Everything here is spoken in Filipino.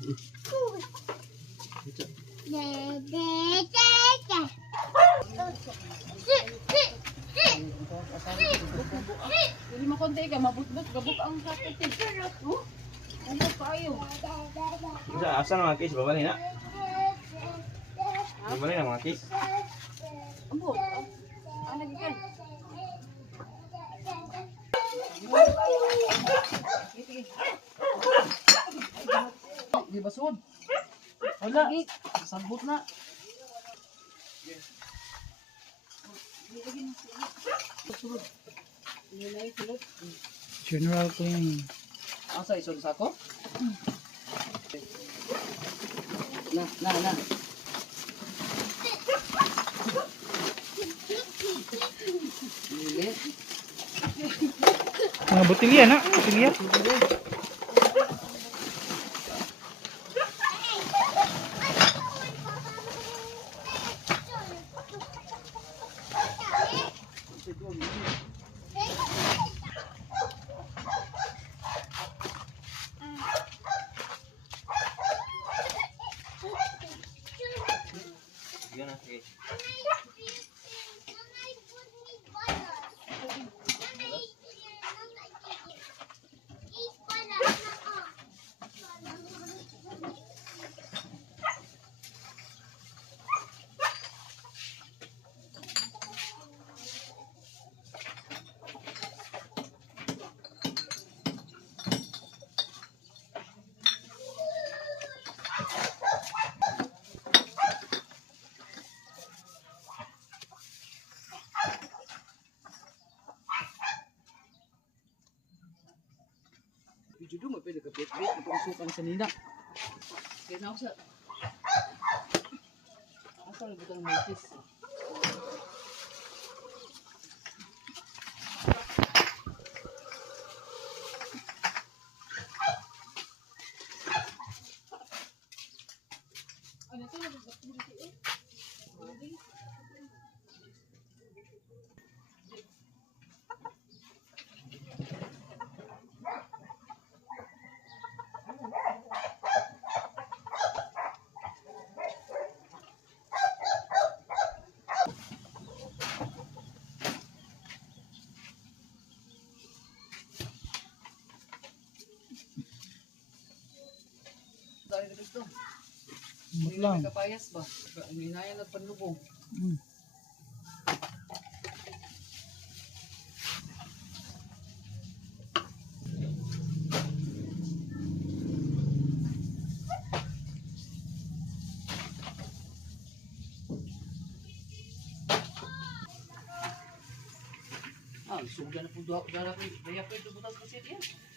Dili mo konti ka mabutbut gabuk ang sakit. Ano kayo? Asa mga case babali na? Babali na mga case. Ambot. Ano gikan? Di basod. Wala. Sagbot na. General cleaning. Asa isod sa ako? Na. Dili. Mga botilya na, botilya. Yan na case. Video mo pwede ka bit ipasukan sa nina. Kaya na ako sa asal butang notice. Ano to nagpapiliti eh? Dahil dito. Mut Hindi lang. may kapayas ba? Hinaya nagpanlubong. Hmm. Suga na po dahil daya po ito butas kasi yan.